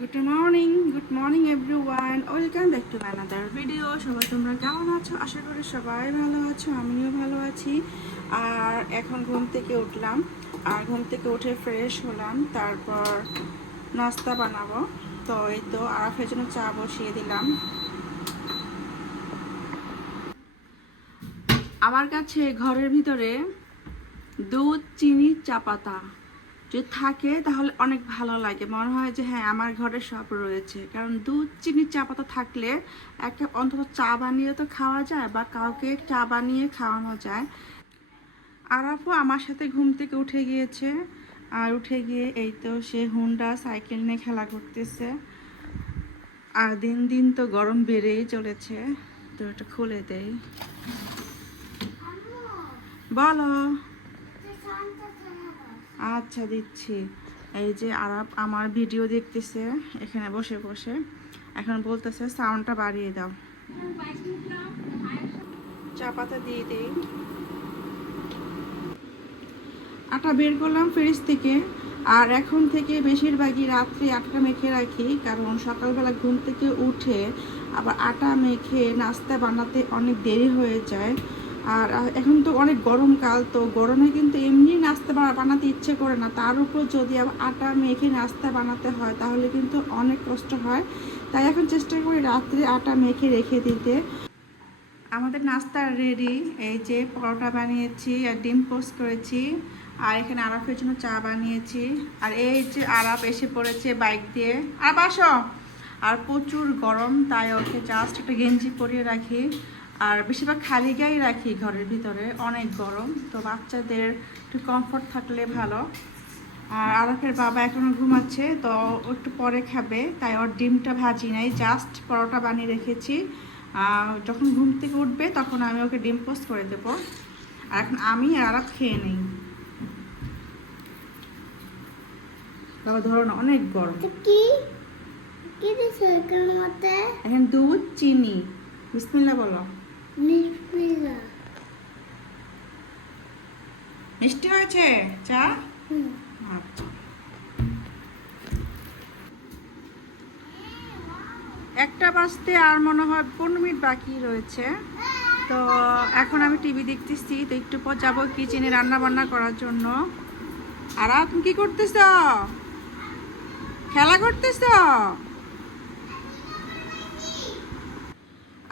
Good morning everyone, welcome back to another video. সবাই তোমরা কেমন আছো? আশা করি সবাই ভালো আছো, আমিও ভালো আছি। আর এখন ঘুম থেকে উঠলাম, আর ঘুম থেকে উঠে ফ্রেশ হলাম, তারপর নাস্তা বানাবো। তো এই তো আরাফের জন্য চা বসিয়ে দিলাম। আমার কাছে ঘরের ভিতরে দুধ, চিনি, চা পাতা যদি থাকে তাহলে অনেক ভালো লাগে, মনে হয় যে হ্যাঁ আমার ঘরে সব রয়েছে। কারণ দুধ, চিনি, চা পাতা থাকলে একটা অন্তত চা বানিয়ে তো খাওয়া যায়, বা কাউকে চা বানিয়ে খাওয়ানো যায়। আরাফও আমার সাথে ঘুম থেকে উঠে গিয়েছে, আর উঠে গিয়ে এই তো সে হুন্ডা সাইকেল নিয়ে খেলা করতেছে। আর দিন দিন তো গরম বেড়েই চলেছে। তো এটা খুলে দেই। বলো। আচ্ছা দিচ্ছি। এই যে আরাপ আমার ভিডিও দেখতেছে এখানে বসে বসে, এখন বলতেছে সাউন্ডটা বাড়িয়ে দাও। চা পাতা দিয়ে দিই। আটা বের করলাম ফ্রিজ থেকে, আর এখন থেকে বেশিরভাগই রাত্রে আটা মেখে রাখি, কারণ সকালবেলা ঘুম থেকে উঠে আবার আটা মেখে নাস্তা বানাতে অনেক দেরি হয়ে যায়। আর এখন তো অনেক গরমকাল, তো গরমে কিন্তু এমনি নাস্তা বানাতে ইচ্ছে করে না, তার উপর যদি আবার আটা মেখে নাস্তা বানাতে হয় তাহলে কিন্তু অনেক কষ্ট হয়। তাই এখন চেষ্টা করি রাত্রে আটা মেখে রেখে দিতে। আমাদের নাস্তা রেডি। এই যে পরোটা বানিয়েছি আর ডিম পোস্ট করেছি, আর এখানে আরাফের জন্য চা বানিয়েছি। আর এই যে আরাফ এসে পড়েছে বাইক দিয়ে। আর বাসো। আর প্রচুর গরম, তাই ওকে জাস্ট একটা গেঞ্জি পরিয়ে রাখি, আর বেশিরভাগ খালি গায়ে রাখি ঘরের ভিতরে, অনেক গরম তো বাচ্চাদের একটু কমফোর্ট থাকলে ভালো। আর আরাফের বাবা এখনও ঘুমাচ্ছে, তো একটু পরে খাবে, তাই ওর ডিমটা ভাজি নাই, জাস্ট পরোটা বানিয়ে রেখেছি। যখন ঘুম থেকে উঠবে তখন আমি ওকে ডিম পোস্ট করে দেবো। আর এখন আমি আর আরাফ খেয়ে নিই। বাবা ধরো না, অনেক গরম। এখন দুধ, চিনি, বিসমিল্লাহ বলো। মিষ্টি হয়েছে চা? আচ্ছা। একটা বাজতে আর মনে হয় 15 মিনিট বাকি রয়েছে। তো এখন আমি টিভি দেখতেছি, তো একটু পর যাবো কিচেনে রান্না বান্না করার জন্য। আর তুমি কি করতেছ? খেলা করতেছ?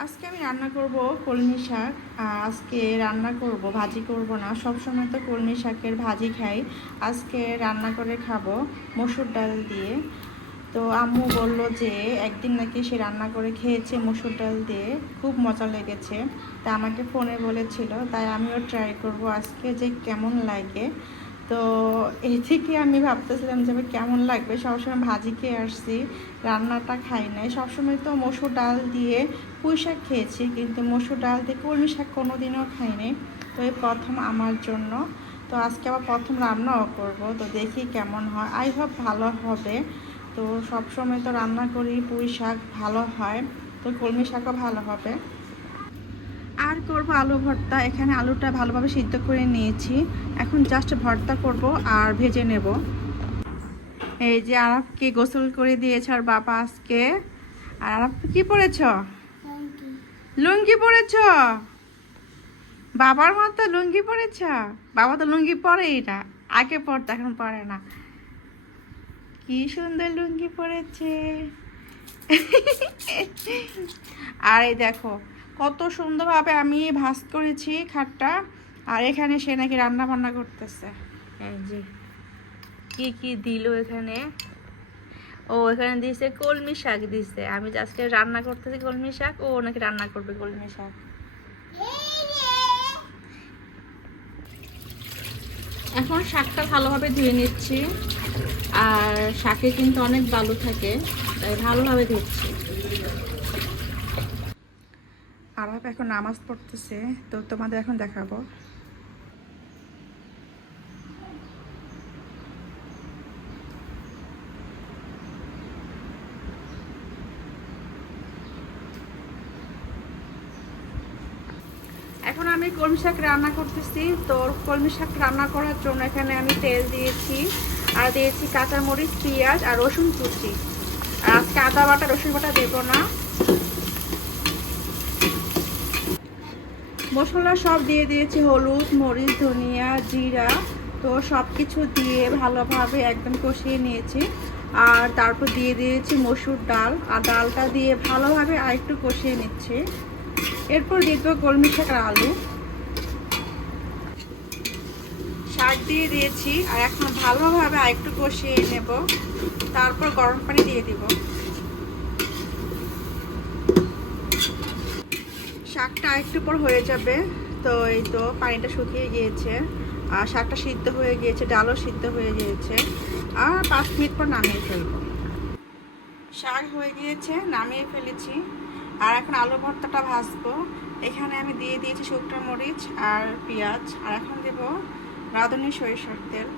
আজকে আমি রান্না করব কলমি শাক। আর আজকে রান্না করব, ভাজি করব না, সব সময় তো কলমি শাকের ভাজি খাই। আজকে রান্না করে খাবো মসুর ডাল দিয়ে। তো আম্মু বলল যে একদিন নাকি সে রান্না করে খেয়েছে মসুর ডাল দিয়ে, খুব মজা লেগেছে। তা আমাকে ফোনে বলেছিল, তাই আমিও ট্রাই করব আজকে যে কেমন লাগে। তো এই থেকে আমি ভাবতেছিলাম যে কেমন লাগবে, সবসময় ভাজি খেয়ে আসছি, রান্নাটা খাই নাই। সবসময় তো মসুর ডাল দিয়ে পুঁই শাক খেয়েছি, কিন্তু মসুর ডাল দিয়ে কলমি শাক কোনো দিনও খাইনি। তো এই প্রথম আমার জন্য। তো আজকে আবার প্রথম রান্নাও করব, তো দেখি কেমন হয়, আই হোপ ভালো হবে। তো সবসময় তো রান্না করি পুঁই শাক, ভালো হয়, তো কলমি শাকও ভালো হবে। আর করব আলু ভর্তা। এখানে আলুটা ভালোভাবে সিদ্ধ করে নিয়েছি, এখন জাস্ট ভর্তা করব আর ভেজে নেব। এই যে আরাফকে গোসল করে দিয়েছে আর বাবা আজকে। আর আরাফ কি পরেছ? লুঙ্গি পরেছ? বাবার মতো লুঙ্গি পরেছ? বাবা তো লুঙ্গি পরেই না, আগে পরতো এখন পরে না। কি সুন্দর লুঙ্গি পরেছে। আর এই দেখো কত সুন্দরভাবে আমি ভাঁজ করেছি খাটটা। আর এখানে সে নাকি রান্না বান্না করতেছে। এই যে কি কি দিল এখানে। ও এখানে দিয়েছে কলমি শাক দিছে, আমি আজকে রান্না করতেছি কলমি শাক, ও নাকি রান্না করবে কলমি শাক। এখন শাকটা ভালোভাবে ধুয়ে নিচ্ছি, আর শাকে কিন্তু অনেক বালু থাকে, তাই ভালোভাবে ধুচ্ছি। আরাফ এখন নামাজ পড়তেছে, তো তোমাদের এখন দেখাবো। এখন আমি কলমি শাক রান্না করতেছি। তো কলমি শাক রান্না করার জন্য এখানে আমি তেল দিয়েছি, আর দিয়েছি কাঁচামরিচ, পেঁয়াজ আর রসুন কুচি। আর আজকে আদা বাটা রসুন বাটা দেবো না। মশলা সব দিয়ে দিয়েছি, হলুদ, মরিচ, ধনিয়া, জিরা। তো সব কিছু দিয়ে ভালোভাবে একদম কষিয়ে নিয়েছি। আর তারপর দিয়ে দিয়েছি মসুর ডাল, আর ডালটা দিয়ে ভালোভাবে আরেকটু কষিয়ে নিচ্ছি। এরপর দিয়ে দেবো কলমি শাক আর আলু। শাক দিয়ে দিয়েছি আর এখন ভালোভাবে আরেকটু কষিয়ে নেব। তারপর গরম পানি দিয়ে দিব। শাকটা একটু পর হয়ে যাবে। তো এই তো পানিটা শুকিয়ে গিয়েছে আর শাকটা সিদ্ধ হয়ে গিয়েছে, ডালও সিদ্ধ হয়ে গিয়েছে। আর 5 মিনিট পর নামিয়ে ফেলবো। শাক হয়ে গিয়েছে, নামিয়ে ফেলেছি। আর এখন আলু ভর্তাটা ভাজবো। এখানে আমি দিয়ে দিয়েছি শুকনো মরিচ আর পেঁয়াজ। আর এখন দেব রাঁধুনি সরিষার তেল।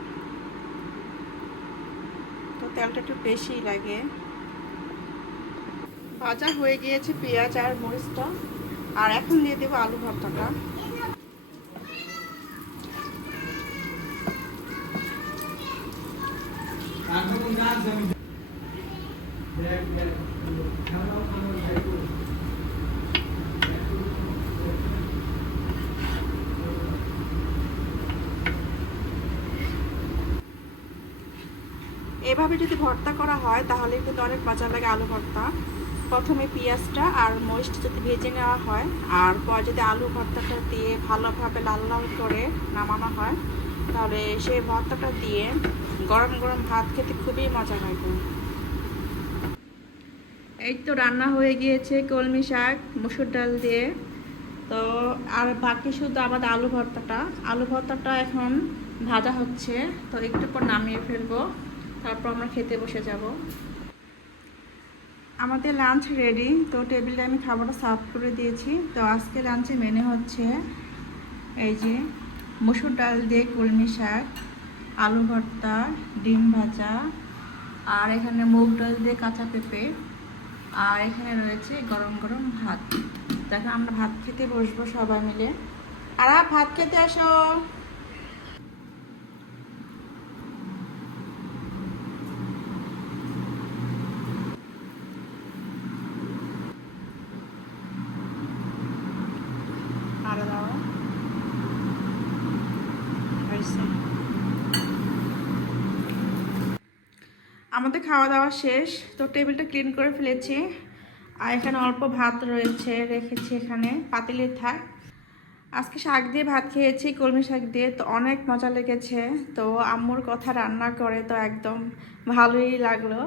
তো তেলটা একটু বেশি লাগে। ভাজা হয়ে গিয়েছে পেঁয়াজ আর মরিচটা। আর এখন দিয়ে দেবো আলু ভর্তাটা। এভাবে যদি ভর্তা করা হয় তাহলে কিন্তু অনেক মজা লাগে আলু ভর্তা। প্রথমে পেঁয়াজটা আর মরিচটা যদি ভেজে নেওয়া হয়, আর পর যদি আলু ভর্তাটা দিয়ে ভালোভাবে লাল লাল করে নামানো হয়, তাহলে সেই ভর্তাটা দিয়ে গরম গরম ভাত খেতে খুবই মজা লাগে। এই তো রান্না হয়ে গিয়েছে কলমি শাক মসুর ডাল দিয়ে। তো আর বাকি শুধু আমাদের আলু ভর্তাটা। আলু ভর্তাটা এখন ভাজা হচ্ছে। তো একটু পর নামিয়ে ফেলবো, তারপর আমরা খেতে বসে যাব। আমাদের লাঞ্চ রেডি। তো টেবিলে আমি খাবারটা সার্ভ করে দিয়েছি। তো আজকে লাঞ্চে মেনু হচ্ছে এই যে মসুর ডাল দিয়ে কলমি শাক, আলু ভর্তা, ডিম ভাজা, আর এখানে মুগ ডাল দিয়ে কাঁচা পেঁপে, আর এখানে রয়েছে গরম গরম ভাত। দেখো আমরা ভাত খেতে বসবো সবাই মিলে। আর ভাত খেতে আসো। আরো দাও। আমাদের খাওয়া দাওয়া শেষ। তো টেবিলটা ক্লিন করে ফেলেছি। আর এখানে অল্প ভাত রয়েছে, রেখেছি এখানে পাতিলে থাক। আজকে শাক দিয়ে ভাত খেয়েছি, কলমি শাক দিয়ে। তো অনেক মজা লেগেছে। তো আম্মুর কথা রান্না করে তো একদম ভালোই লাগলো।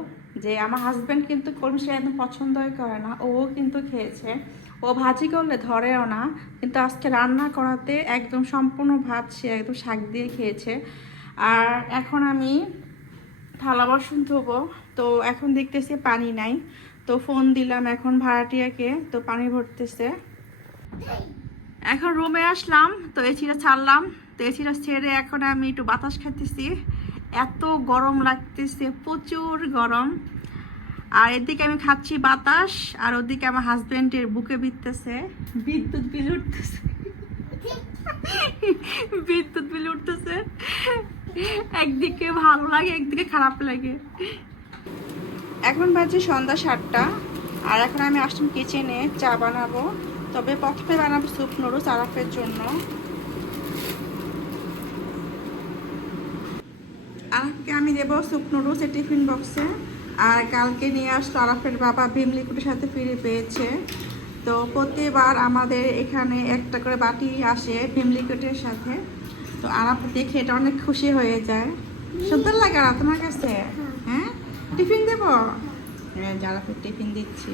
যে আমার হাজব্যান্ড কিন্তু কলমি শাক একদম পছন্দই করে না, ও কিন্তু খেয়েছে। ও ভাজি করলে ধরেও না, কিন্তু আজকে রান্না করাতে একদম সম্পূর্ণ ভাত সে একদম শাক দিয়ে খেয়েছে। আর এখন আমি থালা বাসন ধোবো। তো এখন দেখতেছি পানি নাই। তো ফোন দিলাম এখন ভাড়াটিয়াকে, তো পানি ভরতেছে। এখন রুমে আসলাম, তো এসিটা ছাড়লাম। তো এসিটা ছেড়ে এখন আমি একটু বাতাস খাইতেছি। এত গরম লাগতেছে, প্রচুর গরম। আর এদিকে আমি খাচ্ছি বাতাস, আর ওদিকে আমার হাজবেন্ডের বুকে বিঁধতেছে, বিদ্যুৎ বিল উঠতেছে। বিদ্যুৎ বিল উঠতেছে। একদিকে ভালো লাগে, একদিকে খারাপ লাগে। এখন বাজে সন্ধ্যা 7টা। আর এখন আমি আসলাম কিচেনে চা বানাবো। তবে প্রথমে বানাবো স্যুপ নুডলস আরাফের জন্য। আরাফকে আমি দেবো স্যুপ নুডলস টিফিন বক্সে। আর কালকে নিয়ে আসলো আরাফের বাবা ভীম লিকুইডের সাথে ফিরে পেয়েছে। তো প্রতিবার আমাদের এখানে একটা করে বাটি আসে ভীম লিকুইডের সাথে। তো আরাফ দেখে এটা অনেক খুশি হয়ে যায়। সুন্দর লাগে আর তোমার কাছে? হ্যাঁ, টিফিন দেবো। হ্যাঁ, আরাফের টিফিন দিচ্ছি।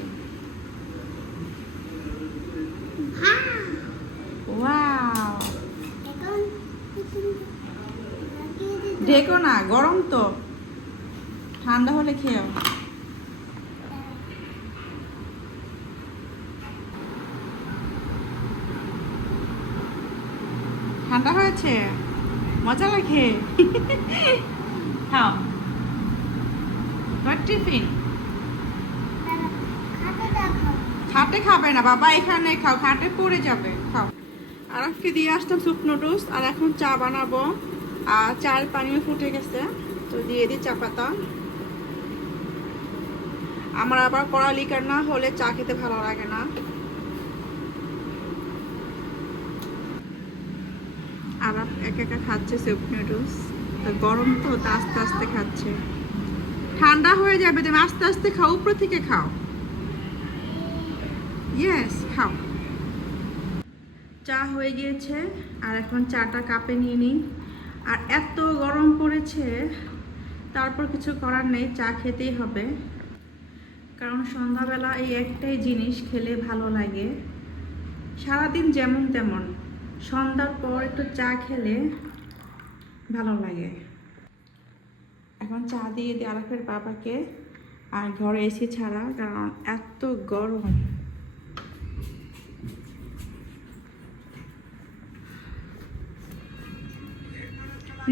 ওয়াও, ঢেকো না, গরম তো, ঠান্ডা হলে খেয়েও। ঠান্ডা হয়েছে, মজা লাগে। খাও তোমার টিফিন। খাটে খাবে না বাবা, এখানে খাও, খাটে পড়ে যাবে। খাও। আরাফকে দিয়ে আসতাম স্যুপ নুডলস। আর এখন চা বানাবো। আর চার পানিও ফুটে গেছে, তো দিয়ে দিই চা পাতা। আমার আবার কড়া লিকার না হলে চা খেতে ভালো লাগে না। আর একা একা খাচ্ছে স্যুপ নুডলস। তো গরম তো আস্তে আস্তে খাচ্ছে। ঠান্ডা হয়ে যাবে, তুমি আস্তে আস্তে খাও, উপর থেকে খাও। ইয়েস, খাও। চা হয়ে গিয়েছে আর এখন চাটা কাপে নিয়ে নিই। আর এত গরম পড়েছে, তারপর কিছু করার নেই, চা খেতেই হবে। কারণ সন্ধ্যাবেলা এই একটাই জিনিস খেলে ভালো লাগে। সারাদিন যেমন তেমন, সন্ধ্যার পর একটু চা খেলে ভালো লাগে। এখন চা দিয়ে দিই আরাফের বাবাকে। আর ঘরে এসি ছাড়া, কারণ এত গরম।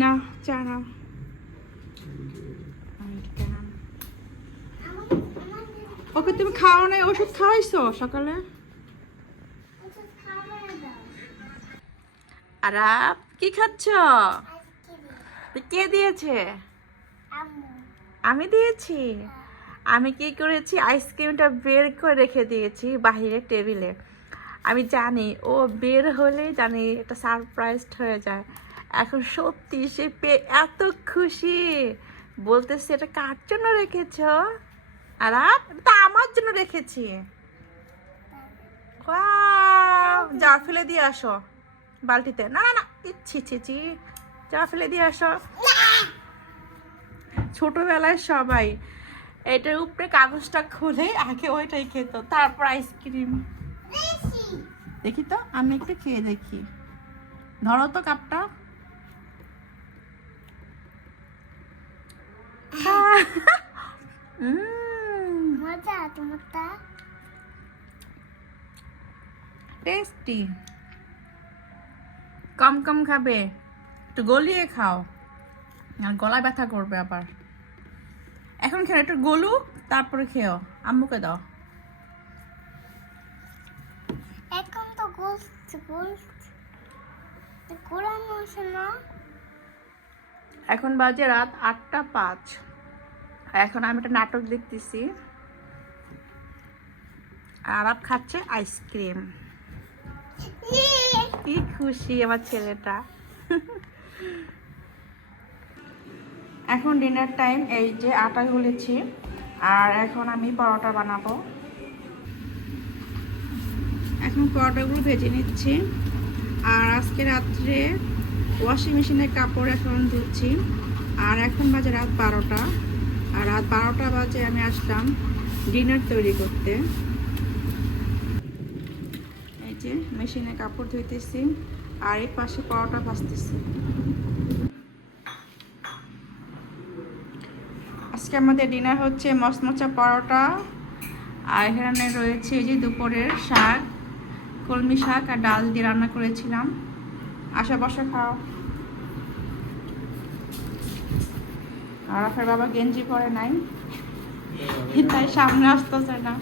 না, চা না। ওকে তুমি খাও নাই, ওষুধ খাওয়াইছো সকালে? আরাপ কি খাচ্ছ? কে দিয়েছে? আমি দিয়েছি। আমি কি করেছি, আইসক্রিমটা বের করে রেখে দিয়েছি বাহিরে টেবিলে। আমি জানি ও বের হলে জানি একটা সারপ্রাইজড হয়ে যায়। এখন সত্যি সে পেয়ে এত খুশি, বলতেছে এটা কার জন্য রেখেছ? আর এটা আমার জন্য রেখেছি। যা ফেলে দিয়ে আসো বালতিতে। না না না, ইচ্ছি ছি, যা ফেলে দিয়ে আসো। ছোটবেলায় সবাই এটার উপরে কাগজটা খুলে আগে ওইটাই খেত, তারপর আইসক্রিম। দেখি তো, আমি একটু খেয়ে দেখি। ধরো তো কাপটা। টেস্টি। কম কম খাবে, একটু গলিয়ে খাও, আর গলা ব্যথা করবে আবার। এখন খেয়ে একটু গলুক, তারপরে খেও। আম্মুকে দাও। এখন তো এখন বাজে রাত 8:05। এখন আমি একটা নাটক দেখতেছি, আর আপ খাচ্ছে আইসক্রিম। কি খুশি আমার ছেলেটা। এখন ডিনার টাইম। এই যে আটা গুলেছি, আর এখন আমি পরোটা বানাবো। এখন পরোটাগুলো ভেজে নিচ্ছি। আর আজকে রাত্রে ওয়াশিং মেশিনের কাপড় এখন ধুচ্ছি। আর এখন বাজে রাত 12টা। আর রাত 12টা বাজে আমি আসলাম ডিনার তৈরি করতে। এই যে মেশিনে কাপড় ধুইতেছি, আর এই পাশে পরোটা ভাজতেছি। আজকে আমাদের ডিনার হচ্ছে মচমচা পরোটা। আর এখানে রয়েছে এই যে দুপুরের শাক, কলমি শাক আর ডাল দিয়ে রান্না করেছিলাম। আসা বসা খাও। আর আপনার বাবা গেঞ্জি পরে নাই, তাই সামনে আসতেছে না।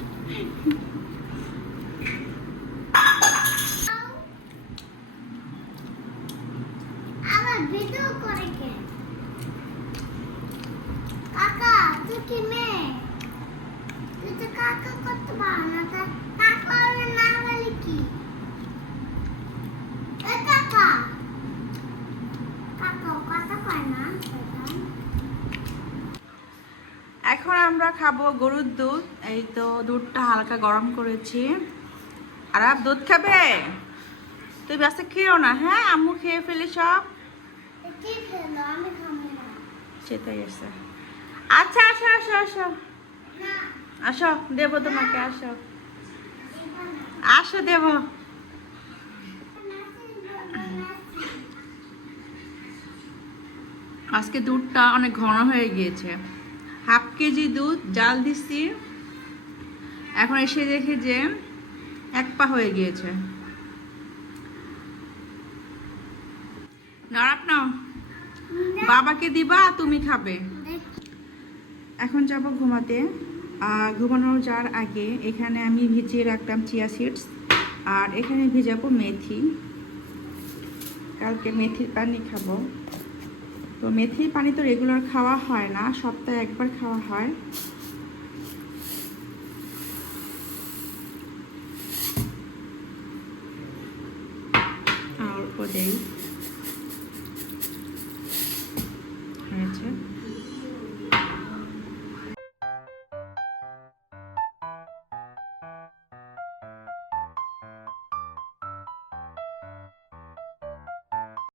এখন আমরা খাবো গরুর দুধ। এই তো দুধটা হালকা গরম করেছি। আর আপ দুধ খাবে? তুই ব্যস্ত খেয়েও না, হ্যাঁ? আম্মু খেয়ে ফেলি সব। সেটাই আছে। আচ্ছা, আসো আসো আসো আসো, দেবো তোমাকে। আসো আসো, দেবো। আজকে দুধটা অনেক ঘন হয়ে গিয়েছে। হাফ কেজি দুধ জাল দিচ্ছি, এখন এসে দেখি যে 1 পা হয়ে গিয়েছে। নাড়াপ নাও, বাবাকে দিবা, তুমি খাবে। এখন যাব ঘুমাতে। ঘুমানোর যাওয়ার আগে এখানে আমি ভিজিয়ে রাখলাম চিয়া সিডস, আর এখানে ভিজাবো মেথি। কালকে মেথির পানি খাবো। তো মেথির পানি তো রেগুলার খাওয়া হয় না, সপ্তাহে একবার খাওয়া হয়। দেই।